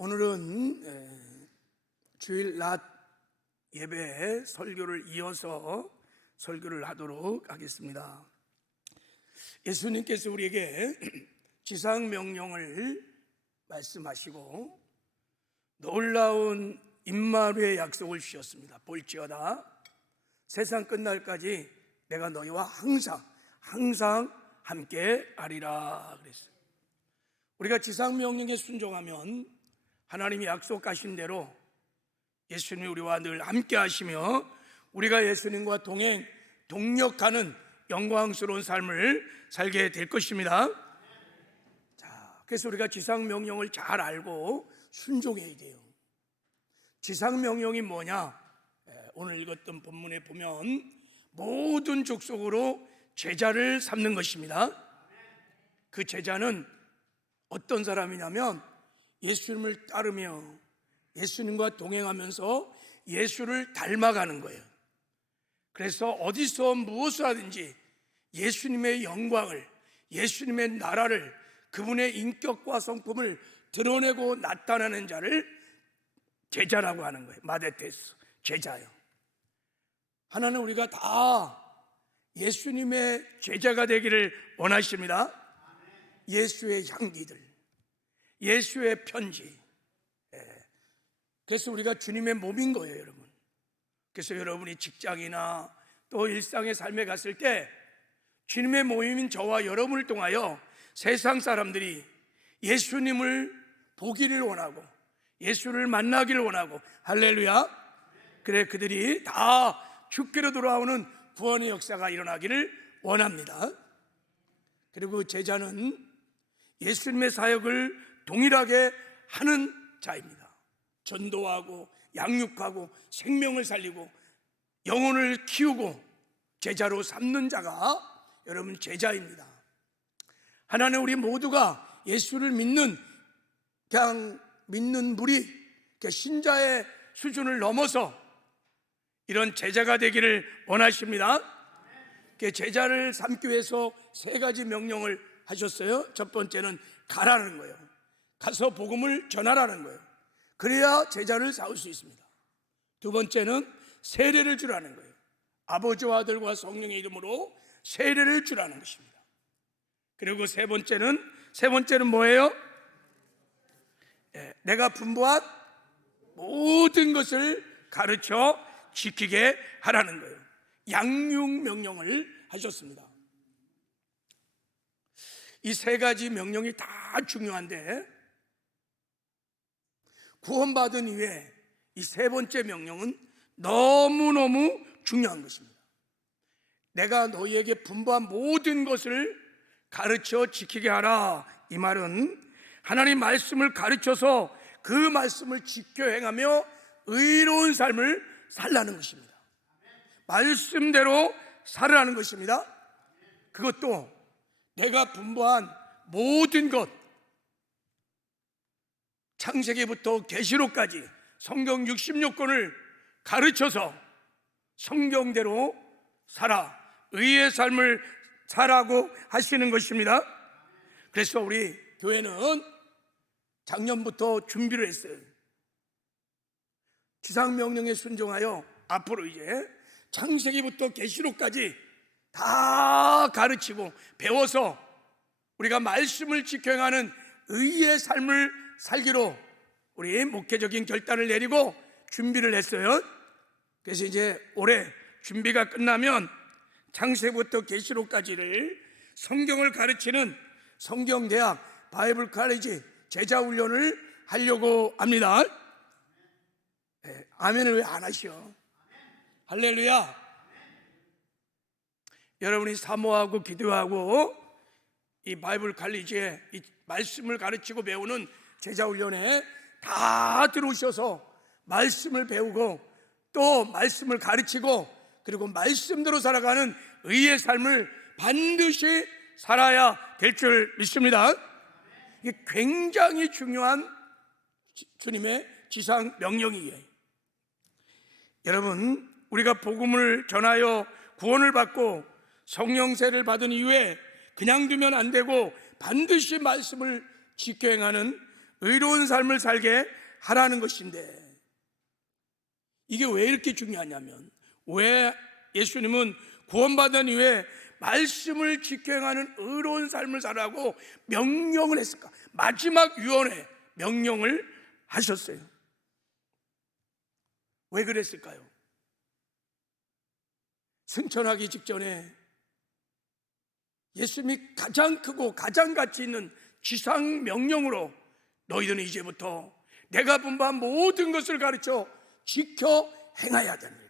오늘은 주일 낮 예배 설교를 이어서 설교를 하도록 하겠습니다. 예수님께서 우리에게 지상명령을 말씀하시고 놀라운 임마누엘의 약속을 주셨습니다. 볼지어다 세상 끝날까지 내가 너희와 항상 함께 하리라 그랬어요. 우리가 지상명령에 순종하면 하나님이 약속하신 대로 예수님이 우리와 늘 함께 하시며 우리가 예수님과 동력하는 영광스러운 삶을 살게 될 것입니다. 자, 그래서 우리가 지상명령을 잘 알고 순종해야 돼요. 지상명령이 뭐냐? 오늘 읽었던 본문에 보면 모든 족속으로 제자를 삼는 것입니다. 그 제자는 어떤 사람이냐면 예수님을 따르며 예수님과 동행하면서 예수를 닮아가는 거예요. 그래서 어디서 무엇을 하든지 예수님의 영광을, 예수님의 나라를, 그분의 인격과 성품을 드러내고 나타내는 자를 제자라고 하는 거예요. 마데테스, 제자요. 하나는 우리가 다 예수님의 제자가 되기를 원하십니다. 예수의 향기들, 예수의 편지. 그래서 우리가 주님의 몸인 거예요, 여러분. 그래서 여러분이 직장이나 또 일상의 삶에 갔을 때 주님의 몸인 저와 여러분을 통하여 세상 사람들이 예수님을 보기를 원하고 예수를 만나기를 원하고, 할렐루야. 그래, 그들이 다 주께로 돌아오는 구원의 역사가 일어나기를 원합니다. 그리고 제자는 예수님의 사역을 동일하게 하는 자입니다. 전도하고 양육하고 생명을 살리고 영혼을 키우고 제자로 삼는 자가 여러분 제자입니다. 하나는 우리 모두가 예수를 그냥 믿는 무리, 신자의 수준을 넘어서 이런 제자가 되기를 원하십니다. 제자를 삼기 위해서 3가지 명령을 하셨어요. 첫 번째는 가라는 거예요. 가서 복음을 전하라는 거예요. 그래야 제자를 쌓을 수 있습니다. 두 번째는 세례를 주라는 거예요. 아버지와 아들과 성령의 이름으로 세례를 주라는 것입니다. 그리고 세 번째는 뭐예요? 내가 분부한 모든 것을 가르쳐 지키게 하라는 거예요. 양육 명령을 하셨습니다. 이 3가지 명령이 다 중요한데 구원받은 이후에 이 3번째 명령은 너무너무 중요한 것입니다. 내가 너희에게 분부한 모든 것을 가르쳐 지키게 하라. 이 말은 하나님 말씀을 가르쳐서 그 말씀을 지켜 행하며 의로운 삶을 살라는 것입니다. 말씀대로 살으라는 것입니다. 그것도 내가 분부한 모든 것, 창세기부터 계시록까지 성경 66권을 가르쳐서 성경대로 살아, 의의 삶을 살라고 하시는 것입니다. 그래서 우리 교회는 작년부터 준비를 했어요. 지상명령에 순종하여 앞으로 이제 창세기부터 계시록까지 다 가르치고 배워서 우리가 말씀을 지켜 행하는 의의 삶을 살기로 우리 목회적인 결단을 내리고 준비를 했어요. 그래서 이제 올해 준비가 끝나면 창세기부터 계시록까지를 성경을 가르치는 성경대학 바이블 칼리지 제자훈련을 하려고 합니다. 아멘을 왜 안 하셔? 할렐루야. 여러분이 사모하고 기도하고 이 바이블 칼리지에 이 말씀을 가르치고 배우는 제자훈련에 다 들어오셔서 말씀을 배우고 또 말씀을 가르치고 그리고 말씀대로 살아가는 의의 삶을 반드시 살아야 될 줄 믿습니다. 이게 굉장히 중요한 주님의 지상 명령이에요. 여러분, 우리가 복음을 전하여 구원을 받고 성령세를 받은 이후에 그냥 두면 안 되고 반드시 말씀을 지켜 행하는 의로운 삶을 살게 하라는 것인데, 이게 왜 이렇게 중요하냐면, 왜 예수님은 구원받은 이후에 말씀을 지켜 행하는 의로운 삶을 살라고 명령을 했을까? 마지막 유언의 명령을 하셨어요. 왜 그랬을까요? 승천하기 직전에 예수님이 가장 크고 가장 가치 있는 지상 명령으로 너희들은 이제부터 내가 분부한 모든 것을 가르쳐 지켜 행해야 됩니다.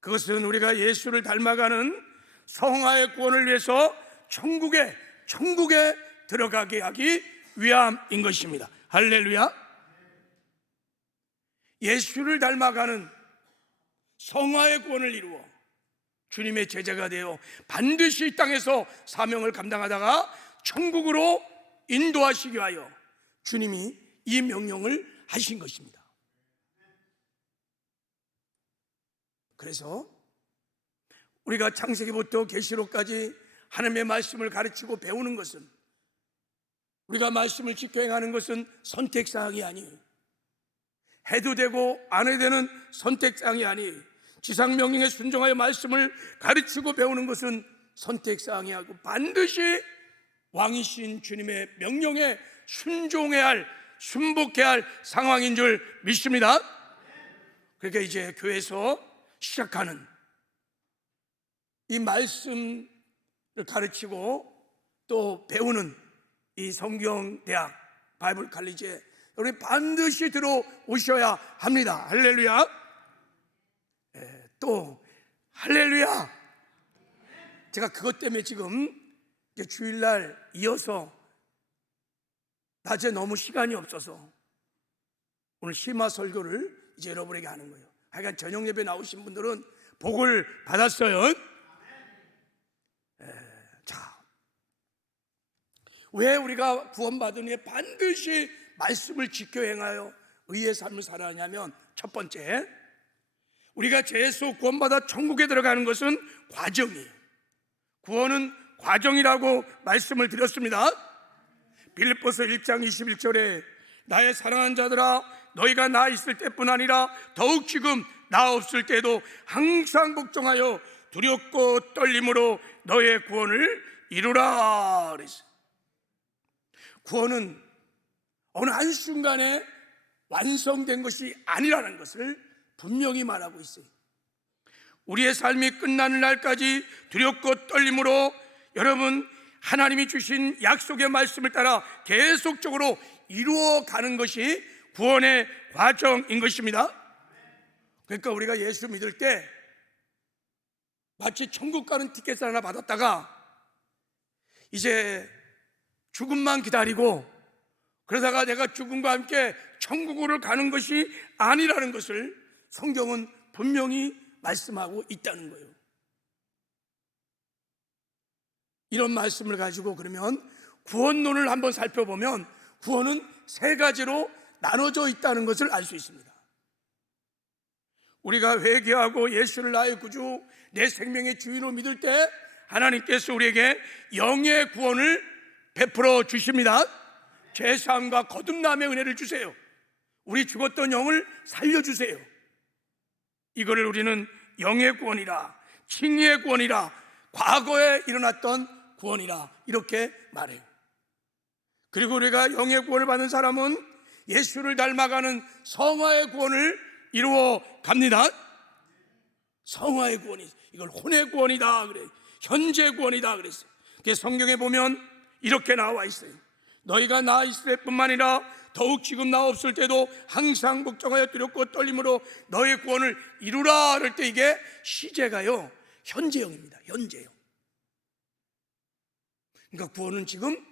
그것은 우리가 예수를 닮아가는 성화의 구원을 위해서 천국에 들어가게 하기 위함인 것입니다. 할렐루야. 예수를 닮아가는 성화의 구원을 이루어 주님의 제자가 되어 반드시 이 땅에서 사명을 감당하다가 천국으로 인도하시기 위하여 주님이 이 명령을 하신 것입니다. 그래서 우리가 창세기부터 계시록까지 하나님의 말씀을 가르치고 배우는 것은, 우리가 말씀을 지켜 행하는 것은 선택사항이 아니에요. 해도 되고 안 해도 되는 선택사항이 아니에요. 지상명령에 순종하여 말씀을 가르치고 배우는 것은 선택사항이 아니고 반드시 왕이신 주님의 명령에 순복해야 할 상황인 줄 믿습니다. 그러니까 이제 교회에서 시작하는 이 말씀을 가르치고 또 배우는 이 성경대학 바이블 칼리지에 여러분이 반드시 들어오셔야 합니다. 할렐루야. 또 할렐루야. 제가 그것 때문에 지금 이제 주일날 이어서 낮에 너무 시간이 없어서 오늘 심화 설교를 이제 여러분에게 하는 거예요. 하여간 저녁 예배 나오신 분들은 복을 받았어요. 자, 왜 우리가 구원받은 후에 반드시 말씀을 지켜 행하여 의의 삶을 살아야 하냐면, 첫 번째, 우리가 죄에서 구원받아 천국에 들어가는 것은 과정이에요. 구원은 과정이라고 말씀을 드렸습니다. 빌립보서 1장 21절에 나의 사랑하는 자들아, 너희가 나 있을 때뿐 아니라 더욱 지금 나 없을 때도 항상 복종하여 두렵고 떨림으로 너의 구원을 이루라 그랬어요. 구원은 어느 한순간에 완성된 것이 아니라는 것을 분명히 말하고 있어요. 우리의 삶이 끝나는 날까지 두렵고 떨림으로 여러분 하나님이 주신 약속의 말씀을 따라 계속적으로 이루어가는 것이 구원의 과정인 것입니다. 그러니까 우리가 예수 믿을 때 마치 천국 가는 티켓을 하나 받았다가 이제 죽음만 기다리고 그러다가 내가 죽음과 함께 천국으로 가는 것이 아니라는 것을 성경은 분명히 말씀하고 있다는 거예요. 이런 말씀을 가지고 그러면 구원론을 한번 살펴보면 구원은 세 가지로 나눠져 있다는 것을 알 수 있습니다. 우리가 회개하고 예수를 나의 구주, 내 생명의 주인으로 믿을 때 하나님께서 우리에게 영의 구원을 베풀어 주십니다. 죄사함과 거듭남의 은혜를 주세요. 우리 죽었던 영을 살려주세요. 이거를 우리는 영의 구원이라, 칭의의 구원이라, 과거에 일어났던 구원이라 이렇게 말해요. 그리고 우리가 영의 구원을 받은 사람은 예수를 닮아가는 성화의 구원을 이루어 갑니다. 성화의 구원이, 이걸 혼의 구원이다 그래, 현재 구원이다 그랬어요. 성경에 보면 이렇게 나와 있어요. 너희가 나 있을 때뿐만 아니라 더욱 지금 나 없을 때도 항상 복종하여 두렵고 떨림으로 너의 구원을 이루라 할 때 이게 시제가요 현재형입니다. 현재형. 그러니까 구원은 지금,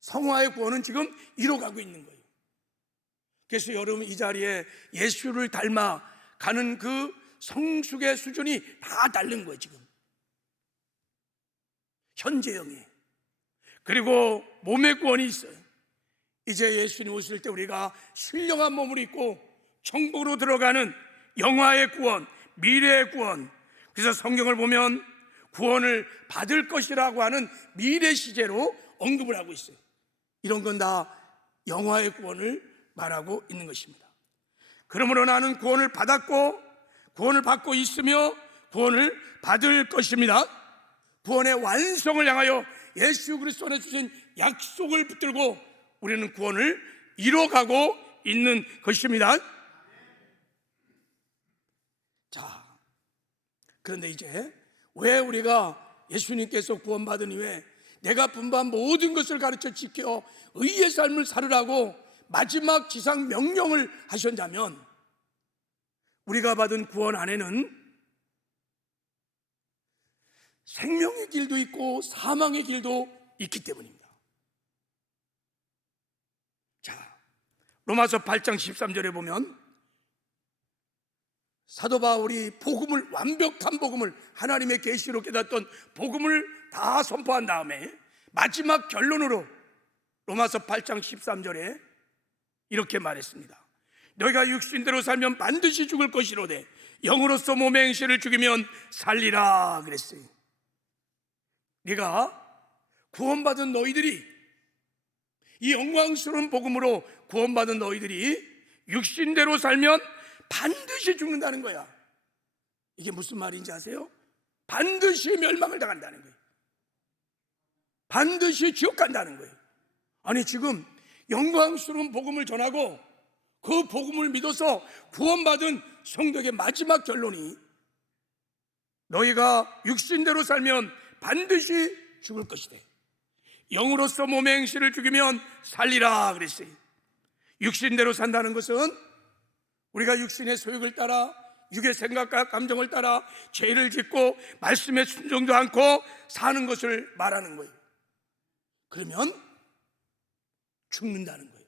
성화의 구원은 지금 이루어가고 있는 거예요. 그래서 여러분 이 자리에 예수를 닮아가는 그 성숙의 수준이 다 다른 거예요. 지금 현재형이. 그리고 몸의 구원이 있어요. 이제 예수님 오실 때 우리가 신령한 몸을 입고 천국으로 들어가는 영화의 구원, 미래의 구원. 그래서 성경을 보면 구원을 받을 것이라고 하는 미래 시제로 언급을 하고 있어요. 이런 건 다 영화의 구원을 말하고 있는 것입니다. 그러므로 나는 구원을 받았고 구원을 받고 있으며 구원을 받을 것입니다. 구원의 완성을 향하여 예수 그리스도 안에 주신 약속을 붙들고 우리는 구원을 이뤄가고 있는 것입니다. 자, 그런데 이제 왜 우리가 예수님께서 구원받은 이후에 내가 분부한 모든 것을 가르쳐 지켜 의의 삶을 살으라고 마지막 지상 명령을 하셨냐면, 우리가 받은 구원 안에는 생명의 길도 있고 사망의 길도 있기 때문입니다. 자, 로마서 8장 13절에 보면 사도 바울이 복음을, 완벽한 복음을, 하나님의 계시로 깨닫던 복음을 다 선포한 다음에 마지막 결론으로 로마서 8장 13절에 이렇게 말했습니다. 너희가 육신대로 살면 반드시 죽을 것이로되 영으로서 몸의 행실을 죽이면 살리라 그랬어요. 네가 구원받은 너희들이, 이 영광스러운 복음으로 구원받은 너희들이 육신대로 살면 반드시 죽는다는 거야. 이게 무슨 말인지 아세요? 반드시 멸망을 당한다는 거예요. 반드시 지옥 간다는 거예요. 아니, 지금 영광스러운 복음을 전하고 그 복음을 믿어서 구원받은 성도의 마지막 결론이 너희가 육신대로 살면 반드시 죽을 것이다. 영으로서 몸의 행실을 죽이면 살리라 그랬어요. 육신대로 산다는 것은 우리가 육신의 소욕을 따라, 육의 생각과 감정을 따라 죄를 짓고 말씀에 순종도 않고 사는 것을 말하는 거예요. 그러면 죽는다는 거예요.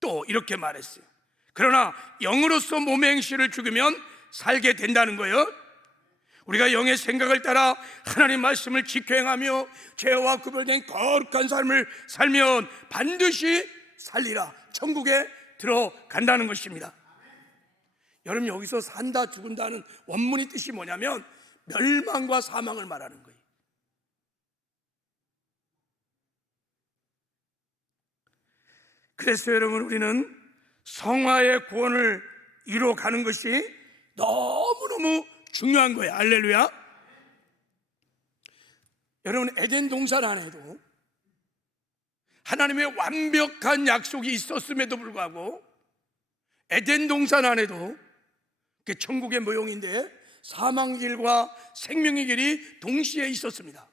또 이렇게 말했어요. 그러나 영으로서 몸의 행실을 죽이면 살게 된다는 거예요. 우리가 영의 생각을 따라 하나님 말씀을 지켜 행하며 죄와 구별된 거룩한 삶을 살면 반드시 살리라, 천국에 들어간다는 것입니다. 여러분, 여기서 산다 죽은다는 원문의 뜻이 뭐냐면 멸망과 사망을 말하는 거예요. 그래서 여러분, 우리는 성화의 구원을 이루어가는 것이 너무너무 중요한 거예요. 할렐루야. 여러분, 에덴 동산 안에도 하나님의 완벽한 약속이 있었음에도 불구하고 에덴 동산 안에도 천국의 모형인데 사망의 길과 생명의 길이 동시에 있었습니다.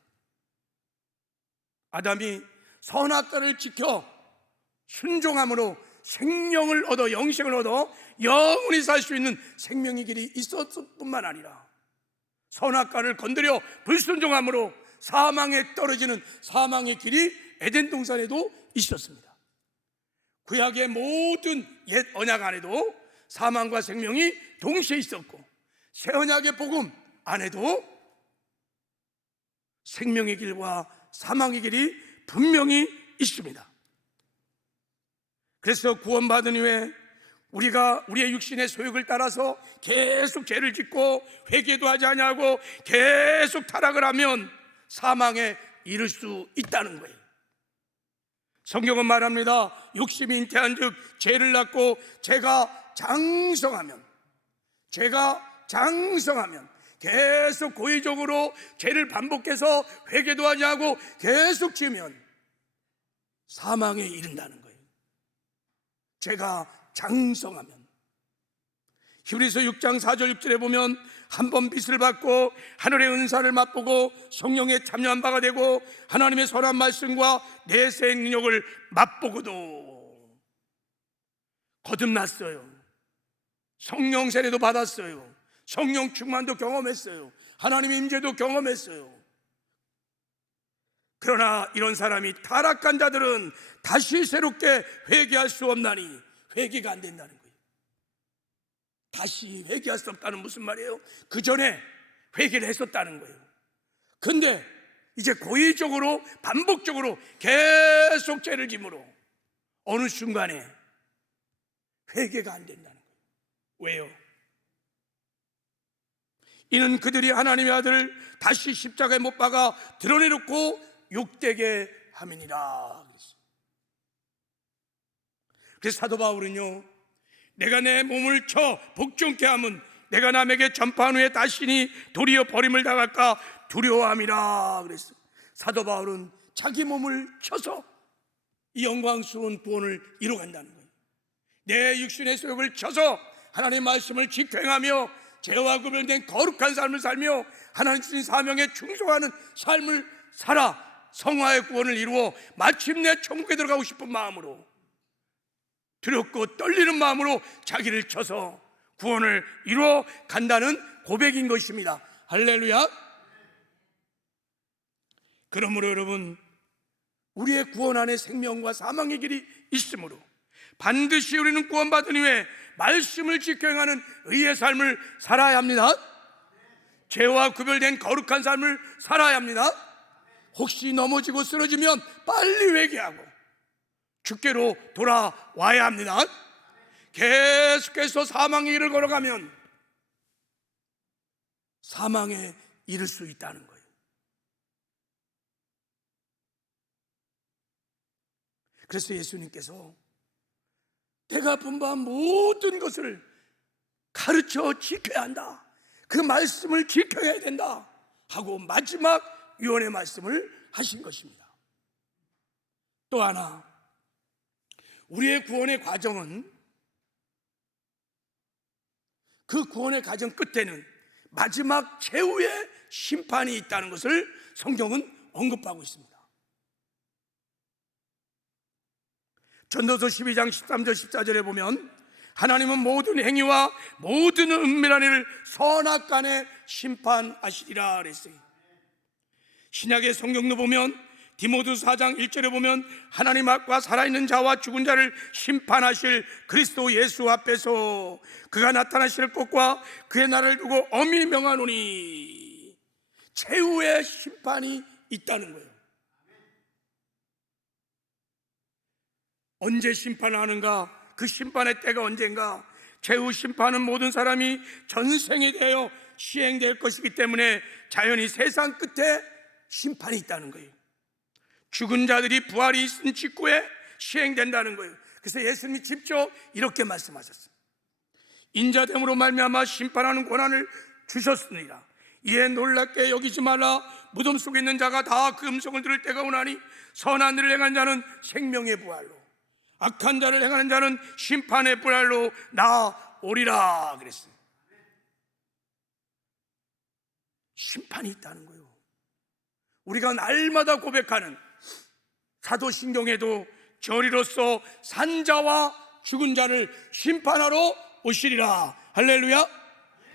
아담이 선악과를 지켜 순종함으로 생명을 얻어, 영생을 얻어 영원히 살 수 있는 생명의 길이 있었을 뿐만 아니라 선악과를 건드려 불순종함으로 사망에 떨어지는 사망의 길이 에덴 동산에도 있었습니다. 구약의 모든 옛 언약 안에도 사망과 생명이 동시에 있었고, 새 언약의 복음 안에도 생명의 길과 사망의 길이 분명히 있습니다. 그래서 구원받은 이후에 우리가 우리의 육신의 소욕을 따라서 계속 죄를 짓고 회개도 하지 아니하고 계속 타락을 하면 사망에 이를 수 있다는 거예요. 성경은 말합니다. 욕심이 잉태한 즉 죄를 낳고 죄가 장성하면 계속 고의적으로 죄를 반복해서 회개도 하지 않고 계속 지으면 사망에 이른다는 거예요. 죄가 장성하면. 히브리서 6장 4절 6절에 보면 한 번 빚을 받고 하늘의 은사를 맛보고 성령에 참여한 바가 되고 하나님의 선한 말씀과 내세 능력을 맛보고도 거듭났어요. 성령 세례도 받았어요. 성령 충만도 경험했어요. 하나님의 임재도 경험했어요. 그러나 이런 사람이 타락한 자들은 다시 새롭게 회개할 수 없나니 회개가 안 된다는 거예요. 다시 회개할 수 없다는 무슨 말이에요? 그 전에 회개를 했었다는 거예요. 근데 이제 고의적으로 반복적으로 계속 죄를 짐으로 어느 순간에 회개가 안 된다는 거예요. 왜요? 이는 그들이 하나님의 아들을 다시 십자가에 못 박아 드러내놓고 욕되게 함이니라. 그래서 사도 바울은요, 내가 내 몸을 쳐 복종케 함은 내가 남에게 전파한 후에 다시니 도리어 버림을 당할까 두려워함이라 그랬어요. 사도 바울은 자기 몸을 쳐서 이 영광스러운 구원을 이루어간다는 거예요. 내 육신의 소욕을 쳐서 하나님의 말씀을 직행하며 죄와 구별된 거룩한 삶을 살며 하나님 주신 사명에 충성하는 삶을 살아 성화의 구원을 이루어 마침내 천국에 들어가고 싶은 마음으로, 두렵고 떨리는 마음으로 자기를 쳐서 구원을 이루어 간다는 고백인 것입니다. 할렐루야. 그러므로 여러분, 우리의 구원 안에 생명과 사망의 길이 있으므로 반드시 우리는 구원받은 후에 말씀을 직행하는 의의 삶을 살아야 합니다. 죄와 구별된 거룩한 삶을 살아야 합니다. 혹시 넘어지고 쓰러지면 빨리 회개하고 주께로 돌아와야 합니다. 계속해서 사망의 길을 걸어가면 사망에 이를 수 있다는 거예요. 그래서 예수님께서 내가 분부한 모든 것을 가르쳐 지켜야 한다, 그 말씀을 지켜야 된다 하고 마지막 유언의 말씀을 하신 것입니다. 또 하나, 우리의 구원의 과정은, 그 구원의 과정 끝에는 마지막 최후의 심판이 있다는 것을 성경은 언급하고 있습니다. 전도서 12장 13절 14절에 보면 하나님은 모든 행위와 모든 은밀한 일을 선악간에 심판하시리라 그랬어요. 신약의 성경도 보면 디모데후서 4장 1절에 보면 하나님 앞과 살아있는 자와 죽은 자를 심판하실 그리스도 예수 앞에서 그가 나타나실 것과 그의 날을 두고 엄히 명하노니, 최후의 심판이 있다는 거예요. 언제 심판을 하는가? 그 심판의 때가 언젠가? 최후 심판은 모든 사람이 전생에 대하여 시행될 것이기 때문에 자연히 세상 끝에 심판이 있다는 거예요. 죽은 자들이 부활이 있은 직후에 시행된다는 거예요. 그래서 예수님이 직접 이렇게 말씀하셨어요. 인자됨으로 말미암아 심판하는 권한을 주셨으니라. 이에 놀랍게 여기지 말라. 무덤 속에 있는 자가 다 그 음성을 들을 때가 오나니 선한 일을 행한 자는 생명의 부활로, 악한 자를 행하는 자는 심판의 부활로 나오리라 그랬어요. 심판이 있다는 거예요. 우리가 날마다 고백하는 사도신경에도 저리로서 산자와 죽은 자를 심판하러 오시리라. 할렐루야.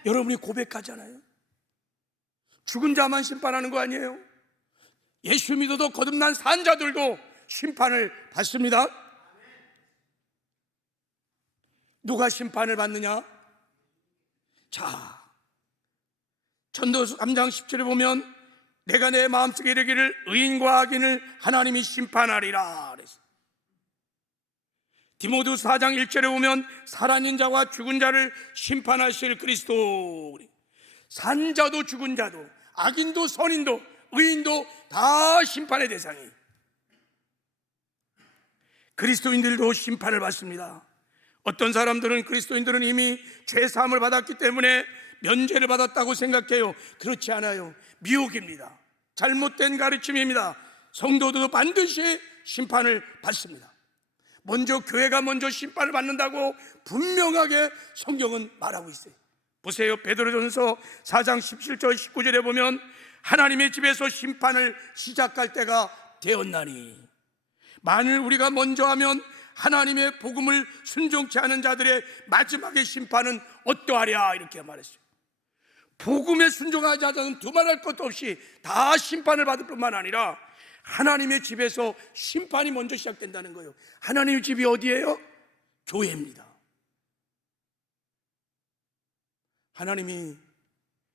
여러분이 고백하잖아요. 죽은 자만 심판하는 거 아니에요. 예수 믿어도 거듭난 산자들도 심판을 받습니다. 누가 심판을 받느냐? 자, 전도서 3장 10절에 보면 내가 내 마음속에 이르기를 의인과 악인을 하나님이 심판하리라 그랬어요. 디모데후서 4장 1절에 보면 살아있는 자와 죽은 자를 심판하실 그리스도. 산자도 죽은 자도 악인도 선인도 의인도 다 심판의 대상이에요. 그리스도인들도 심판을 받습니다. 어떤 사람들은 그리스도인들은 이미 죄사함을 받았기 때문에 면죄를 받았다고 생각해요. 그렇지 않아요. 미혹입니다. 잘못된 가르침입니다. 성도들도 반드시 심판을 받습니다. 먼저 교회가 먼저 심판을 받는다고 분명하게 성경은 말하고 있어요. 보세요. 베드로전서 4장 17절 19절에 보면 하나님의 집에서 심판을 시작할 때가 되었나니, 만일 우리가 먼저 하면 하나님의 복음을 순종치 않은 자들의 마지막의 심판은 어떠하랴 이렇게 말했어요. 복음에 순종하지 않은 두말할 것도 없이 다 심판을 받을 뿐만 아니라 하나님의 집에서 심판이 먼저 시작된다는 거예요. 하나님의 집이 어디예요? 교회입니다. 하나님이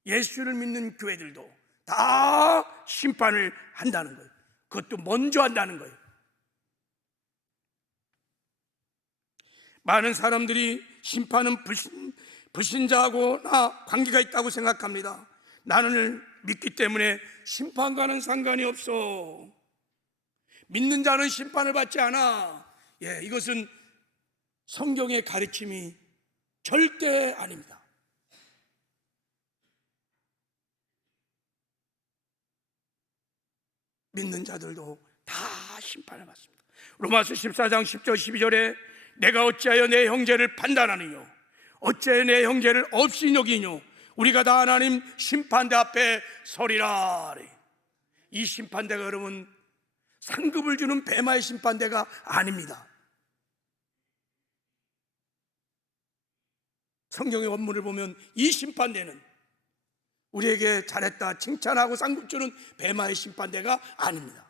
예수를 믿는 교회들도 다 심판을 한다는 거예요. 그것도 먼저 한다는 거예요. 많은 사람들이 심판은 불신자하고나 관계가 있다고 생각합니다. 나는 믿기 때문에 심판과는 상관이 없어. 믿는 자는 심판을 받지 않아. 이것은 성경의 가르침이 절대 아닙니다. 믿는 자들도 다 심판을 받습니다. 로마서 14장 10절 12절에 내가 어찌하여 내 형제를 판단하느뇨, 어찌하여 내 형제를 없이 여기뇨, 우리가 다 하나님 심판대 앞에 서리라. 이 심판대가 여러분 상급을 주는 뱀마의 심판대가 아닙니다. 성경의 원문을 보면 이 심판대는 우리에게 잘했다 칭찬하고 상급 주는 뱀마의 심판대가 아닙니다.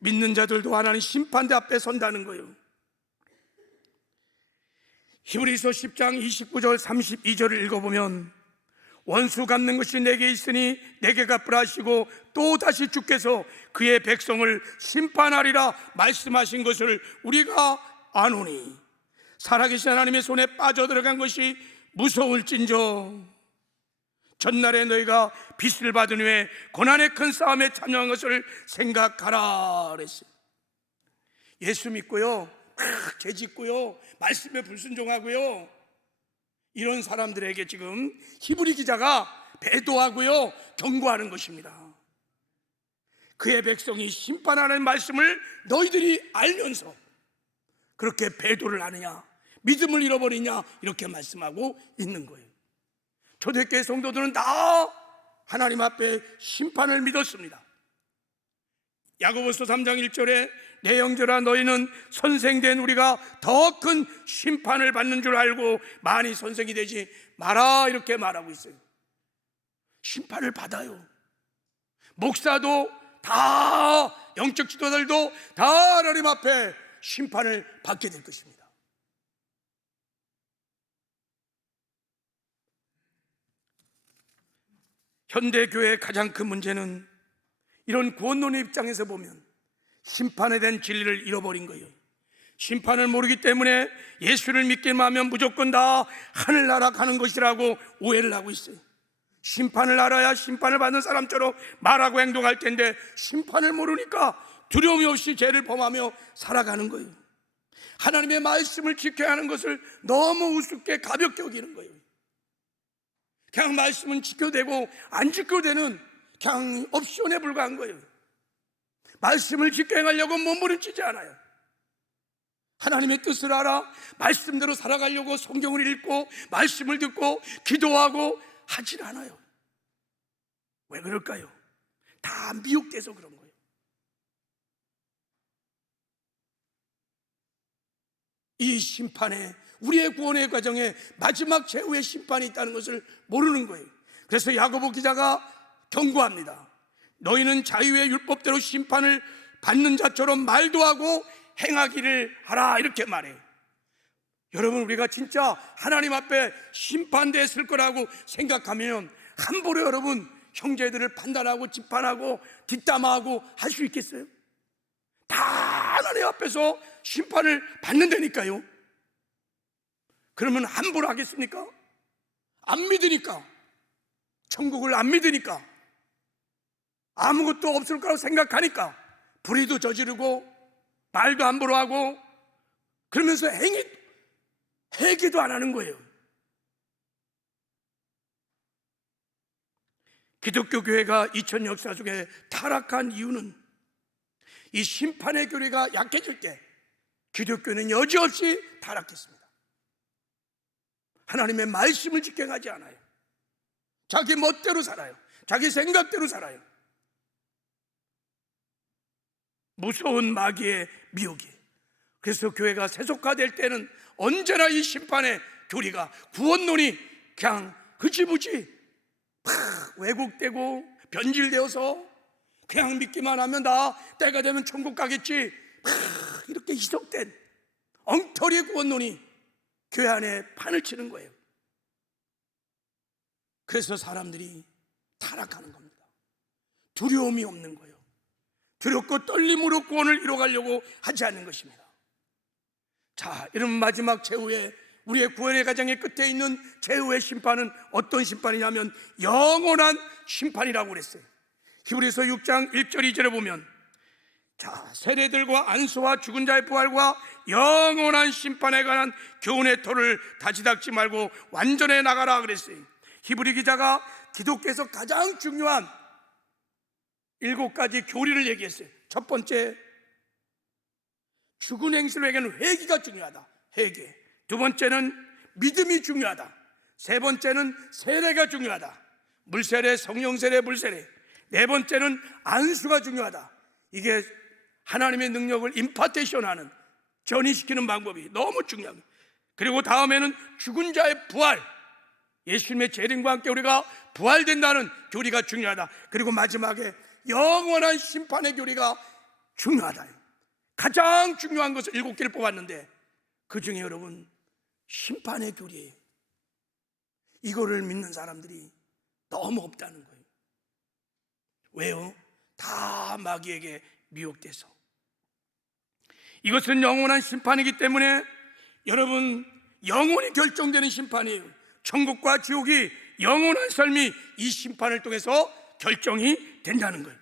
믿는 자들도 하나님 심판대 앞에 선다는 거예요. 히브리서 10장 29절 32절을 읽어보면 원수 갚는 것이 내게 있으니 내게 갚으라 하시고 또 다시 주께서 그의 백성을 심판하리라 말씀하신 것을 우리가 아노니 살아계신 하나님의 손에 빠져들어간 것이 무서울진저 전날에 너희가 빚을 받은 후에 고난의 큰 싸움에 참여한 것을 생각하라 그랬어요. 예수 믿고요 막 죄짓고요 말씀에 불순종하고요 이런 사람들에게 지금 히브리 기자가 배도하고요 경고하는 것입니다. 그의 백성이 심판하는 말씀을 너희들이 알면서 그렇게 배도를 하느냐, 믿음을 잃어버리냐, 이렇게 말씀하고 있는 거예요. 초대교회 성도들은 다 하나님 앞에 심판을 믿었습니다. 야고보서 3장 1절에 내 형제라 너희는 선생된 우리가 더 큰 심판을 받는 줄 알고 많이 선생이 되지 마라, 이렇게 말하고 있어요. 심판을 받아요. 목사도 다, 영적 지도자들도 다 하나님 앞에 심판을 받게 될 것입니다. 현대교회의 가장 큰 문제는 이런 구원론의 입장에서 보면 심판에 대한 진리를 잃어버린 거예요. 심판을 모르기 때문에 예수를 믿기만 하면 무조건 다 하늘나라 가는 것이라고 오해를 하고 있어요. 심판을 알아야 심판을 받는 사람처럼 말하고 행동할 텐데 심판을 모르니까 두려움이 없이 죄를 범하며 살아가는 거예요. 하나님의 말씀을 지켜야 하는 것을 너무 우습게 가볍게 여기는 거예요. 그냥 말씀은 지켜도 되고 안 지켜도 되는 그냥 옵션에 불과한 거예요. 말씀을 지켜 행하려고 몸부림치지 않아요. 하나님의 뜻을 알아 말씀대로 살아가려고 성경을 읽고 말씀을 듣고 기도하고 하질 않아요. 왜 그럴까요? 다 미혹돼서 그런 거예요. 이 심판에, 우리의 구원의 과정에 마지막 최후의 심판이 있다는 것을 모르는 거예요. 그래서 야고보 기자가 경고합니다. 너희는 자유의 율법대로 심판을 받는 자처럼 말도 하고 행하기를 하라, 이렇게 말해요. 여러분, 우리가 진짜 하나님 앞에 심판됐을 거라고 생각하면 함부로 여러분 형제들을 판단하고 집판하고 뒷담화하고 할 수 있겠어요? 다 하나님 앞에서 심판을 받는다니까요. 그러면 함부로 하겠습니까? 안 믿으니까, 천국을 안 믿으니까, 아무것도 없을 거라고 생각하니까 불의도 저지르고 말도 함부로 하고 그러면서 회개도 안 하는 거예요. 기독교 교회가 2000 역사 속에 타락한 이유는 이 심판의 교리가 약해질 때 기독교는 여지없이 타락했습니다. 하나님의 말씀을 지켜가지 않아요. 자기 멋대로 살아요. 자기 생각대로 살아요. 무서운 마귀의 미혹이. 그래서 교회가 세속화될 때는 언제나 이 심판의 교리가, 구원론이 그냥 흐지부지 왜곡되고 변질되어서 그냥 믿기만 하면 나 때가 되면 천국 가겠지, 이렇게 희석된 엉터리의 구원론이 교회 안에 판을 치는 거예요. 그래서 사람들이 타락하는 겁니다. 두려움이 없는 거예요. 두렵고 떨림으로 구원을 이뤄가려고 하지 않는 것입니다. 자, 이런 마지막 최후의, 우리의 구원의 과정의 끝에 있는 최후의 심판은 어떤 심판이냐면 영원한 심판이라고 그랬어요. 히브리서 6장 1절 2절에 보면, 자, 세례들과 안수와 죽은 자의 부활과 영원한 심판에 관한 교훈의 토를 다지닥지 말고 완전해 나가라 그랬어요. 히브리 기자가 기독교에서 가장 중요한 7가지 교리를 얘기했어요. 첫 번째, 죽은 행실에게는 회개가 중요하다. 회개. 두 번째는 믿음이 중요하다. 세 번째는 세례가 중요하다. 물세례, 성령세례, 물세례. 네 번째는 안수가 중요하다. 이게 하나님의 능력을 임파테이션하는, 전이시키는 방법이 너무 중요합니다. 그리고 다음에는 죽은 자의 부활, 예수님의 재림과 함께 우리가 부활된다는 교리가 중요하다. 그리고 마지막에 영원한 심판의 교리가 중요하다. 가장 중요한 것을 7개를 뽑았는데 그 중에 여러분, 심판의 교리예요. 이거를 믿는 사람들이 너무 없다는 거예요. 왜요? 다 마귀에게 미혹돼서. 이것은 영원한 심판이기 때문에 여러분, 영원히 결정되는 심판이에요. 천국과 지옥이, 영원한 삶이 이 심판을 통해서 결정이 된다는 거예요.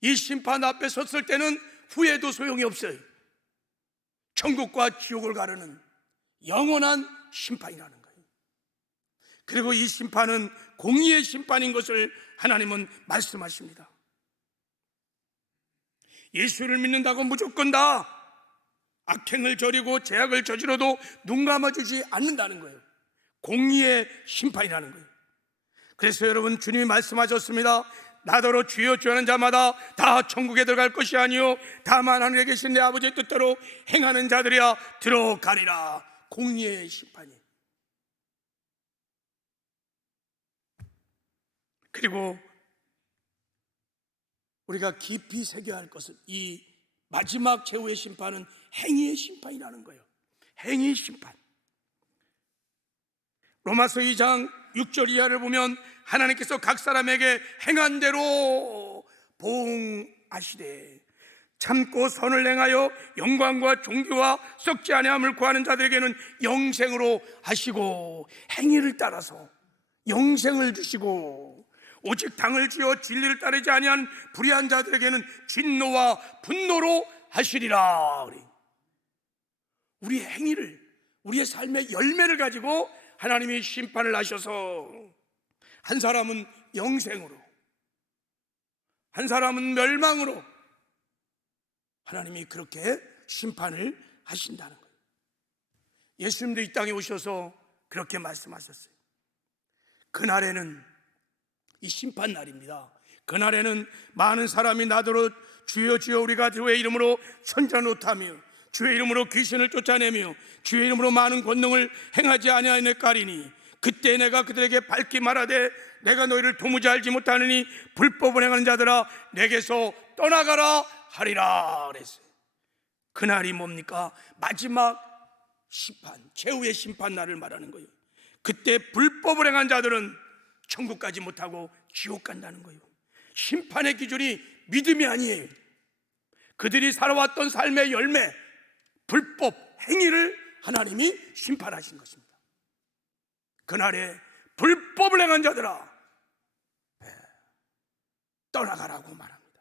이 심판 앞에 섰을 때는 후회도 소용이 없어요. 천국과 지옥을 가르는 영원한 심판이라는 거예요. 그리고 이 심판은 공의의 심판인 것을 하나님은 말씀하십니다. 예수를 믿는다고 무조건 다 악행을 저리고 죄악을 저지러도 눈 감아주지 않는다는 거예요. 공의의 심판이라는 거예요. 그래서 여러분, 주님이 말씀하셨습니다. 나더러 주여 주여 하는 자마다 다 천국에 들어갈 것이 아니요 다만 하늘에 계신 내 아버지의 뜻대로 행하는 자들이야 들어가리라. 공의의 심판이. 그리고 우리가 깊이 새겨야 할 것은 이 마지막 최후의 심판은 행위의 심판이라는 거예요. 행위 심판. 로마서 2장 6절 이하를 보면 하나님께서 각 사람에게 행한 대로 보응하시되 참고 선을 행하여 영광과 존귀와 썩지 아니함을 구하는 자들에게는 영생으로 하시고, 행위를 따라서 영생을 주시고, 오직 당을 지어 진리를 따르지 아니한 불의한 자들에게는 진노와 분노로 하시리라. 우리 행위를, 우리의 삶의 열매를 가지고 하나님이 심판을 하셔서 한 사람은 영생으로, 한 사람은 멸망으로 하나님이 그렇게 심판을 하신다는 거예요. 예수님도 이 땅에 오셔서 그렇게 말씀하셨어요. 그날에는, 이 심판 날입니다. 그날에는 많은 사람이 나더러 주여 주여 우리가 주의 이름으로 선지자 노릇하며 주의 이름으로 귀신을 쫓아내며 주의 이름으로 많은 권능을 행하지 아니하였나이까리니 그때 내가 그들에게 밝히 말하되 내가 너희를 도무지 알지 못하느니 불법을 행하는 자들아 내게서 떠나가라 하리라 그랬어요. 그날이 뭡니까? 마지막 심판, 최후의 심판 날을 말하는 거예요. 그때 불법을 행한 자들은 천국 가지 못하고 지옥 간다는 거예요. 심판의 기준이 믿음이 아니에요. 그들이 살아왔던 삶의 열매, 불법 행위를 하나님이 심판하신 것입니다. 그날에 불법을 행한 자들아 떠나가라고 말합니다.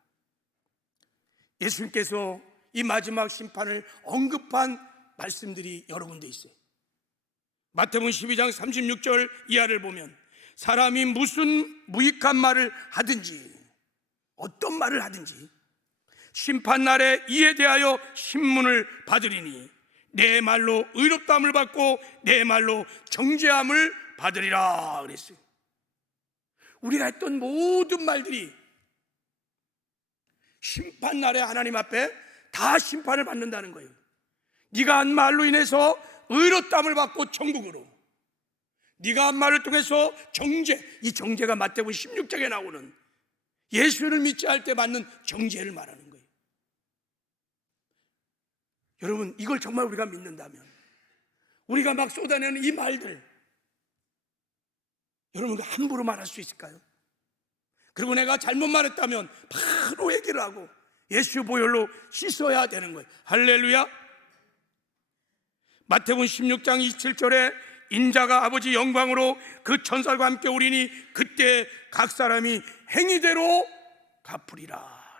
예수님께서 이 마지막 심판을 언급한 말씀들이 여러 군데 있어요. 마태복음 12장 36절 이하를 보면 사람이 무슨 무익한 말을 하든지, 어떤 말을 하든지 심판날에 이에 대하여 신문을 받으리니 내 말로 의롭다함을 받고 내 말로 정죄함을 받으리라 그랬어요. 우리가 했던 모든 말들이 심판날에 하나님 앞에 다 심판을 받는다는 거예요. 네가 한 말로 인해서 의롭다함을 받고 천국으로, 네가 한 말을 통해서 정죄, 이 정죄가 마태복음 16장에 나오는 예수를 믿지 할 때 받는 정죄를 말하는 거예요. 여러분, 이걸 정말 우리가 믿는다면 우리가 막 쏟아내는 이 말들 여러분 함부로 말할 수 있을까요? 그리고 내가 잘못 말했다면 바로 얘기를 하고 예수 보혈로 씻어야 되는 거예요. 할렐루야. 마태복음 16장 27절에 인자가 아버지 영광으로 그 천사들과 함께 오리니 그때 각 사람이 행위대로 갚으리라.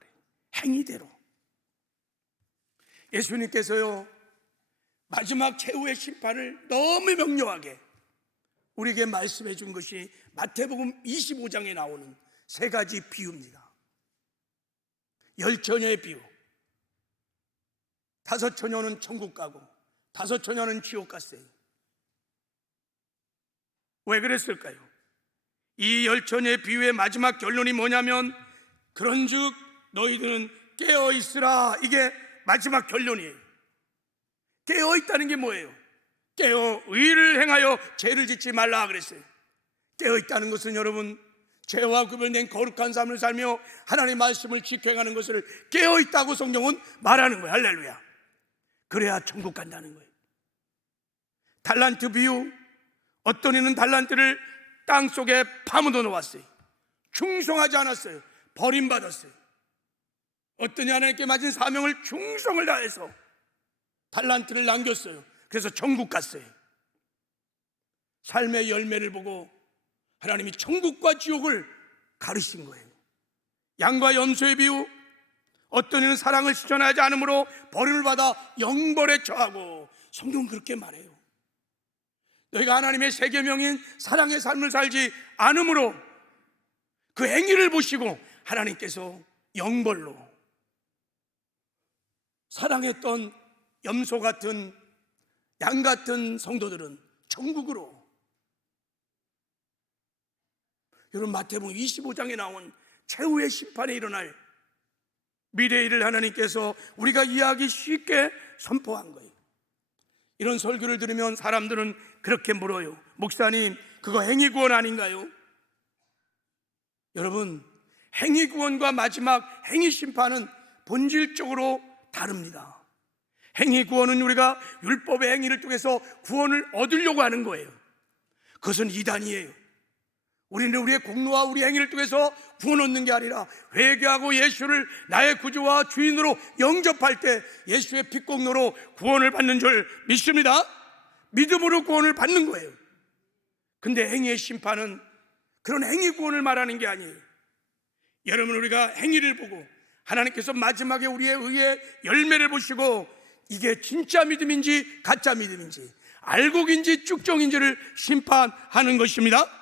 행위대로. 예수님께서요, 마지막 최후의 심판을 너무 명료하게 우리에게 말씀해 준 것이 마태복음 25장에 나오는 세 가지 비유입니다. 열 처녀의 비유. 다섯 처녀는 천국 가고 다섯 처녀는 지옥 갔어요. 왜 그랬을까요? 이 열 처녀의 비유의 마지막 결론이 뭐냐면, 그런즉 너희들은 깨어 있으라. 이게 마지막 결론이에요. 깨어 있다는 게 뭐예요? 깨어 의를 행하여 죄를 짓지 말라 그랬어요. 깨어 있다는 것은 여러분, 죄와 구별된 거룩한 삶을 살며 하나님의 말씀을 지켜가는 것을 깨어 있다고 성경은 말하는 거예요. 할렐루야. 그래야 천국 간다는 거예요. 달란트 비유. 어떤 이는 달란트를 땅속에 파묻어 놓았어요. 충성하지 않았어요. 버림받았어요. 어떤 이 하나님께 맡은 사명을 충성을 다해서 달란트를 남겼어요. 그래서 천국 갔어요. 삶의 열매를 보고 하나님이 천국과 지옥을 가르신 거예요. 양과 염소의 비유. 어떤 이는 사랑을 실천하지 않으므로 버림을 받아 영벌에 처하고, 성경은 그렇게 말해요. 너희가 하나님의 세 계명인 사랑의 삶을 살지 않으므로 그 행위를 보시고 하나님께서 영벌로, 사랑했던 염소 같은 양 같은 성도들은 천국으로. 여러분, 마태복음 25장에 나온 최후의 심판에 일어날 미래의 일을 하나님께서 우리가 이해하기 쉽게 선포한 거예요. 이런 설교를 들으면 사람들은 그렇게 물어요. 목사님, 그거 행위구원 아닌가요? 여러분, 행위구원과 마지막 행위심판은 본질적으로 다릅니다. 행위구원은 우리가 율법의 행위를 통해서 구원을 얻으려고 하는 거예요. 그것은 이단이에요. 우리는 우리의 공로와 우리의 행위를 통해서 구원 얻는 게 아니라 회개하고 예수를 나의 구주와 주인으로 영접할 때 예수의 피공로로 구원을 받는 줄 믿습니다. 믿음으로 구원을 받는 거예요. 근데 행위의 심판은 그런 행위 구원을 말하는 게 아니에요. 여러분, 우리가 행위를 보고 하나님께서 마지막에 우리의 의의 열매를 보시고 이게 진짜 믿음인지 가짜 믿음인지, 알곡인지 쭉정인지를 심판하는 것입니다.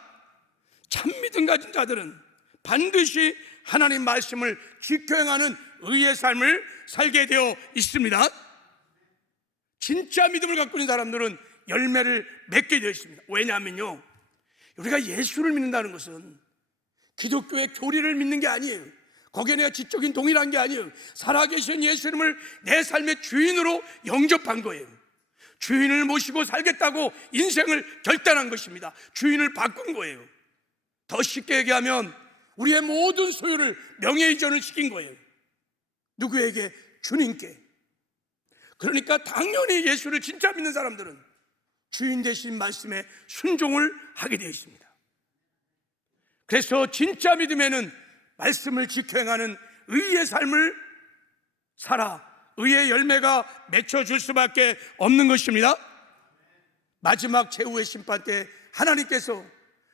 참 믿음 가진 자들은 반드시 하나님 말씀을 지켜 행하는 의의 삶을 살게 되어 있습니다. 진짜 믿음을 갖고 있는 사람들은 열매를 맺게 되어 있습니다. 왜냐하면요, 우리가 예수를 믿는다는 것은 기독교의 교리를 믿는 게 아니에요. 거기에 내가 지적인 동의한 게 아니에요. 살아계신 예수님을 내 삶의 주인으로 영접한 거예요. 주인을 모시고 살겠다고 인생을 결단한 것입니다. 주인을 바꾼 거예요. 더 쉽게 얘기하면 우리의 모든 소유를 명예이전을 시킨 거예요. 누구에게? 주님께. 그러니까 당연히 예수를 진짜 믿는 사람들은 주인 되신 말씀에 순종을 하게 되어 있습니다. 그래서 진짜 믿음에는 말씀을 지켜 행하는 의의 삶을 살아 의의 열매가 맺혀질 수밖에 없는 것입니다. 마지막 최후의 심판 때 하나님께서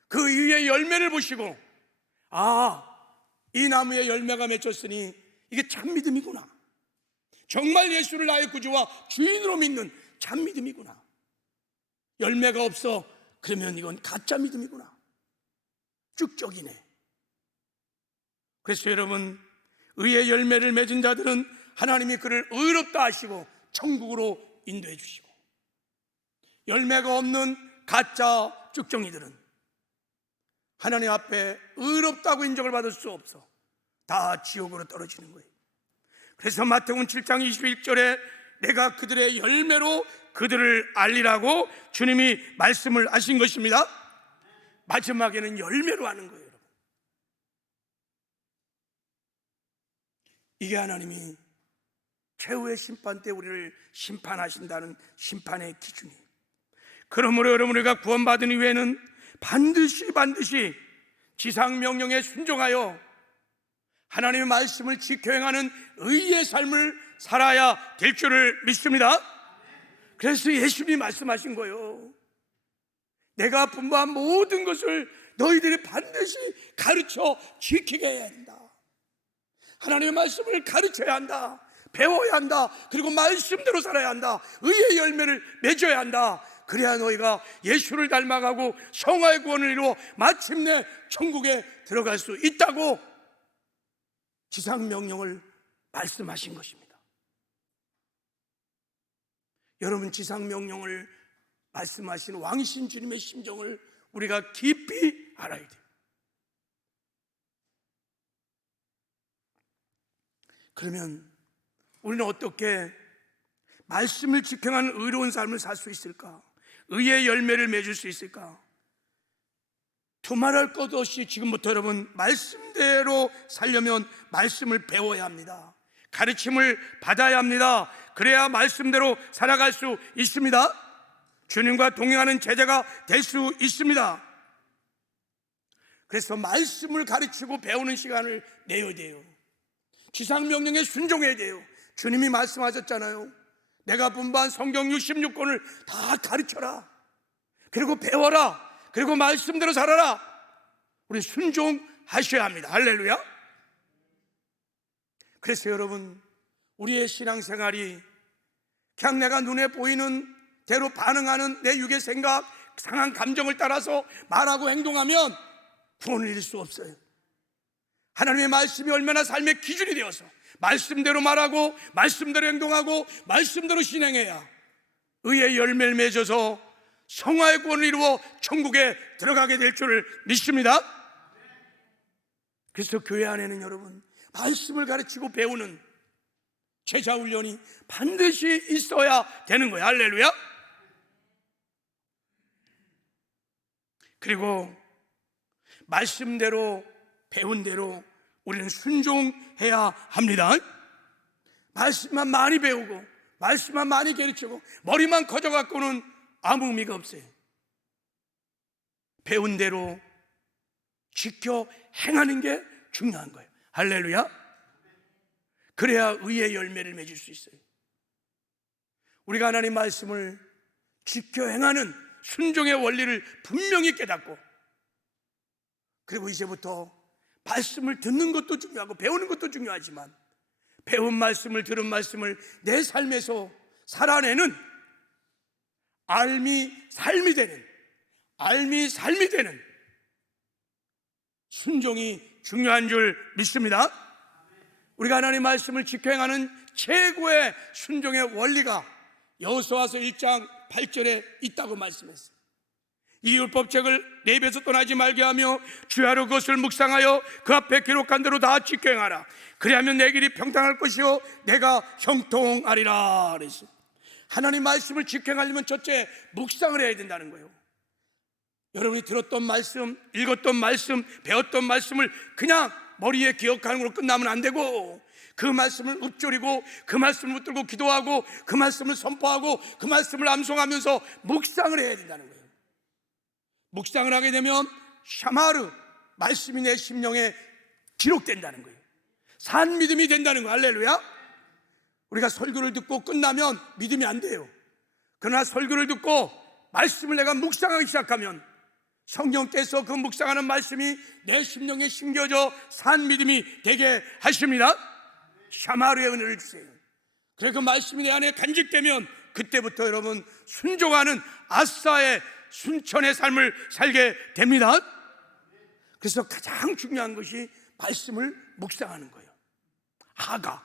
그 의의 열매를 보시고, 이 나무에 열매가 맺혔으니 이게 참 믿음이구나, 정말 예수를 나의 구주와 주인으로 믿는 참 믿음이구나. 열매가 없어, 그러면 이건 가짜 믿음이구나, 쭉적이네. 그래서 여러분, 의의 열매를 맺은 자들은 하나님이 그를 의롭다 하시고 천국으로 인도해 주시고, 열매가 없는 가짜 쭉정이들은 하나님 앞에 의롭다고 인정을 받을 수 없어 다 지옥으로 떨어지는 거예요. 그래서 마태복음 7장 21절에 내가 그들의 열매로 그들을 알리라고 주님이 말씀을 하신 것입니다. 마지막에는 열매로 하는 거예요. 여러분, 이게 하나님이 최후의 심판 때 우리를 심판하신다는 심판의 기준이에요. 그러므로 여러분, 우리가 구원받은 이후에는 반드시 지상명령에 순종하여 하나님의 말씀을 지켜 행하는 의의 삶을 살아야 될 줄을 믿습니다. 그래서 예수님이 말씀하신 거예요. 내가 분부한 모든 것을 너희들이 반드시 가르쳐 지키게 해야 한다. 하나님의 말씀을 가르쳐야 한다, 배워야 한다, 그리고 말씀대로 살아야 한다, 의의 열매를 맺어야 한다. 그래야 너희가 예수를 닮아가고 성화의 구원을 이루어 마침내 천국에 들어갈 수 있다고 지상명령을 말씀하신 것입니다. 여러분, 지상명령을 말씀하신 왕이신 주님의 심정을 우리가 깊이 알아야 돼요. 그러면 우리는 어떻게 말씀을 지켜가는 의로운 삶을 살 수 있을까? 의의 열매를 맺을 수 있을까? 두말할 것 없이 지금부터 여러분, 말씀대로 살려면 말씀을 배워야 합니다. 가르침을 받아야 합니다. 그래야 말씀대로 살아갈 수 있습니다. 주님과 동행하는 제자가 될 수 있습니다. 그래서 말씀을 가르치고 배우는 시간을 내야 돼요. 지상명령에 순종해야 돼요. 주님이 말씀하셨잖아요. 내가 분부한 성경 66권을 다 가르쳐라, 그리고 배워라, 그리고 말씀대로 살아라. 우리 순종하셔야 합니다. 할렐루야. 그래서 여러분, 우리의 신앙생활이 그냥 내가 눈에 보이는 대로 반응하는 내 육의 생각, 상한 감정을 따라서 말하고 행동하면 구원을 이룰 수 없어요. 하나님의 말씀이 얼마나 삶의 기준이 되어서 말씀대로 말하고 말씀대로 행동하고 말씀대로 신행해야 의의 열매를 맺어서 성화의 구원을 이루어 천국에 들어가게 될 줄을 믿습니다. 그래서 교회 안에는 여러분, 말씀을 가르치고 배우는 제자훈련이 반드시 있어야 되는 거예요. 할렐루야. 그리고 말씀대로 배운 대로 우리는 순종해야 합니다. 말씀만 많이 배우고 말씀만 많이 가르치고 머리만 커져갖고는 아무 의미가 없어요. 배운 대로 지켜 행하는 게 중요한 거예요. 할렐루야. 그래야 의의 열매를 맺을 수 있어요. 우리가 하나님 말씀을 지켜 행하는 순종의 원리를 분명히 깨닫고, 그리고 이제부터 말씀을 듣는 것도 중요하고 배우는 것도 중요하지만 배운 말씀을, 들은 말씀을 내 삶에서 살아내는 삶이 되는 순종이 중요한 줄 믿습니다. 우리가 하나님 말씀을 지켜 행하는 최고의 순종의 원리가 여호수아서 1장 8절에 있다고 말씀했어요. 이 율법책을 내 입에서 떠나지 말게 하며 주야로 그것을 묵상하여 그 앞에 기록한 대로 다 지켜 행하라. 그리하면 내 길이 평탄할 것이요 내가 형통하리라 그랬어요. 하나님 말씀을 지켜 행하려면 첫째 묵상을 해야 된다는 거예요. 여러분이 들었던 말씀, 읽었던 말씀, 배웠던 말씀을 그냥 머리에 기억하는 걸로 끝나면 안 되고, 그 말씀을 읊조리고 그 말씀을 붙들고 기도하고 그 말씀을 선포하고 그 말씀을 암송하면서 묵상을 해야 된다는 거예요. 묵상을 하게 되면 샤마르, 말씀이 내 심령에 기록된다는 거예요. 산 믿음이 된다는 거예요. 할렐루야. 우리가 설교를 듣고 끝나면 믿음이 안 돼요. 그러나 설교를 듣고 말씀을 내가 묵상하기 시작하면 성령께서 그 묵상하는 말씀이 내 심령에 심겨져 산 믿음이 되게 하십니다. 샤마르의 은혜를 주세요. 그래서 그 말씀이 내 안에 간직되면 그때부터 여러분 순종하는 아사의 순천의 삶을 살게 됩니다. 그래서 가장 중요한 것이 말씀을 묵상하는 거예요. 하가.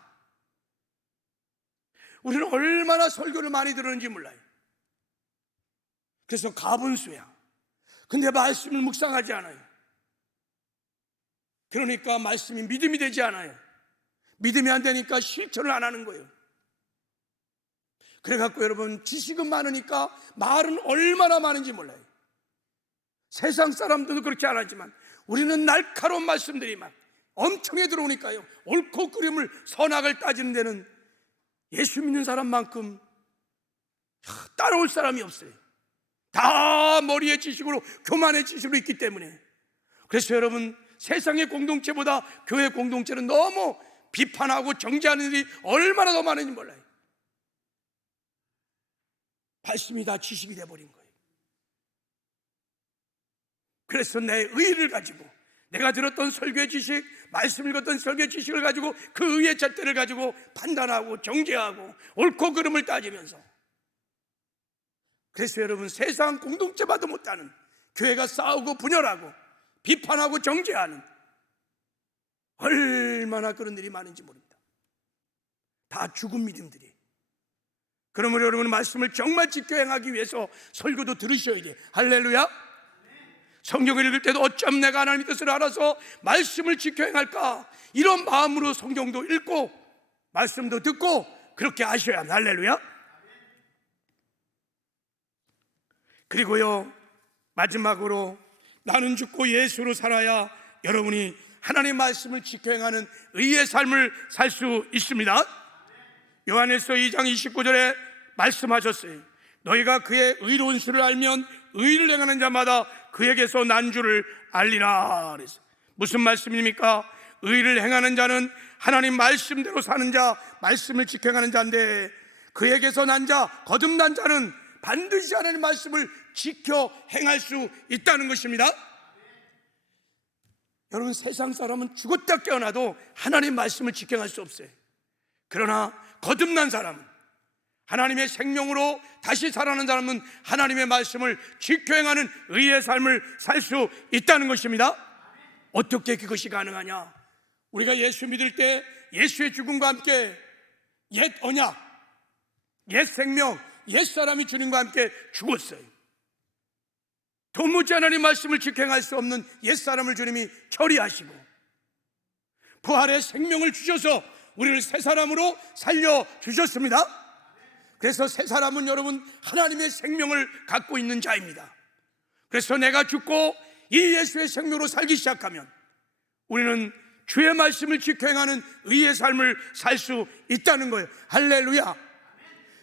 우리는 얼마나 설교를 많이 들었는지 몰라요. 그래서 가분수야. 근데 말씀을 묵상하지 않아요. 그러니까 말씀이 믿음이 되지 않아요. 믿음이 안 되니까 실천을 안 하는 거예요. 그래갖고 여러분, 지식은 많으니까 말은 얼마나 많은지 몰라요. 세상 사람들도 그렇게 안 하지만 우리는 날카로운 말씀들이 막 엄청에 들어오니까요, 옳고 그름을 선악을 따지는 데는 예수 믿는 사람만큼 따라올 사람이 없어요. 다 머리의 지식으로, 교만의 지식으로 있기 때문에. 그래서 여러분, 세상의 공동체보다 교회 공동체는 너무 비판하고 정죄하는 일이 얼마나 더 많은지 몰라요. 말씀이 다 지식이 돼버린 거예요. 그래서 내 의를 가지고 내가 들었던 설교의 지식, 말씀 읽었던 설교의 지식을 가지고 그 의의 잣대를 가지고 판단하고 정죄하고 옳고 그름을 따지면서, 그래서 여러분, 세상 공동체 봐도 못하는 교회가 싸우고 분열하고 비판하고 정죄하는, 얼마나 그런 일이 많은지 모릅니다. 다 죽은 믿음들이. 그러므로 여러분, 말씀을 정말 지켜 행하기 위해서 설교도 들으셔야 돼요. 할렐루야. 성경을 읽을 때도 어쩜 내가 하나님의 뜻을 알아서 말씀을 지켜 행할까, 이런 마음으로 성경도 읽고 말씀도 듣고 그렇게 하셔야 합니다. 할렐루야. 그리고요, 마지막으로 나는 죽고 예수로 살아야 여러분이 하나님의 말씀을 지켜 행하는 의의 삶을 살 수 있습니다. 요한일서 2장 29절에 말씀하셨어요. 너희가 그의 의로운 수를 알면 의를 행하는 자마다 그에게서 난 줄을 알리라. 그래서 무슨 말씀입니까? 의를 행하는 자는 하나님 말씀대로 사는 자, 말씀을 지켜 행하는 자인데, 그에게서 난 자, 거듭난 자는 반드시 하나님 말씀을 지켜 행할 수 있다는 것입니다. 여러분, 세상 사람은 죽었다 깨어나도 하나님 말씀을 지켜 행할 수 없어요. 그러나 거듭난 사람은, 하나님의 생명으로 다시 살아난 사람은 하나님의 말씀을 지켜 행하는 의의 삶을 살 수 있다는 것입니다. 어떻게 그것이 가능하냐? 우리가 예수 믿을 때 예수의 죽음과 함께 옛 언약, 옛 생명, 옛 사람이 주님과 함께 죽었어요. 도무지 하나님 말씀을 지켜 행할 수 없는 옛 사람을 주님이 처리하시고 부활의 생명을 주셔서 우리를 새 사람으로 살려주셨습니다. 그래서 새 사람은 여러분, 하나님의 생명을 갖고 있는 자입니다. 그래서 내가 죽고 이 예수의 생명으로 살기 시작하면 우리는 주의 말씀을 지켜 행하는 의의 삶을 살 수 있다는 거예요. 할렐루야.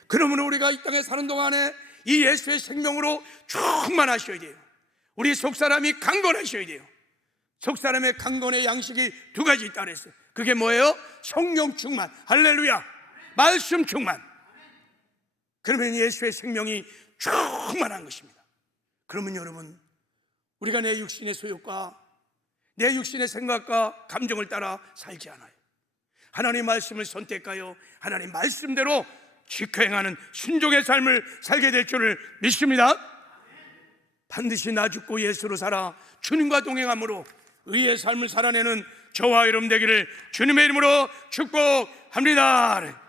그러므로 우리가 이 땅에 사는 동안에 이 예수의 생명으로 충만하셔야 돼요. 우리 속사람이 강건하셔야 돼요. 속사람의 강건의 양식이 두 가지 있다 그랬어요. 그게 뭐예요? 성령 충만, 할렐루야. 말씀 충만. 그러면 예수의 생명이 충만한 것입니다. 그러면 여러분, 우리가 내 육신의 소욕과 내 육신의 생각과 감정을 따라 살지 않아요. 하나님의 말씀을 선택하여 하나님 말씀대로 지켜 행하는 순종의 삶을 살게 될 줄을 믿습니다. 반드시 나 죽고 예수로 살아 주님과 동행함으로 의의 삶을 살아내는 저와 여러분 되기를 주님의 이름으로 축복합니다.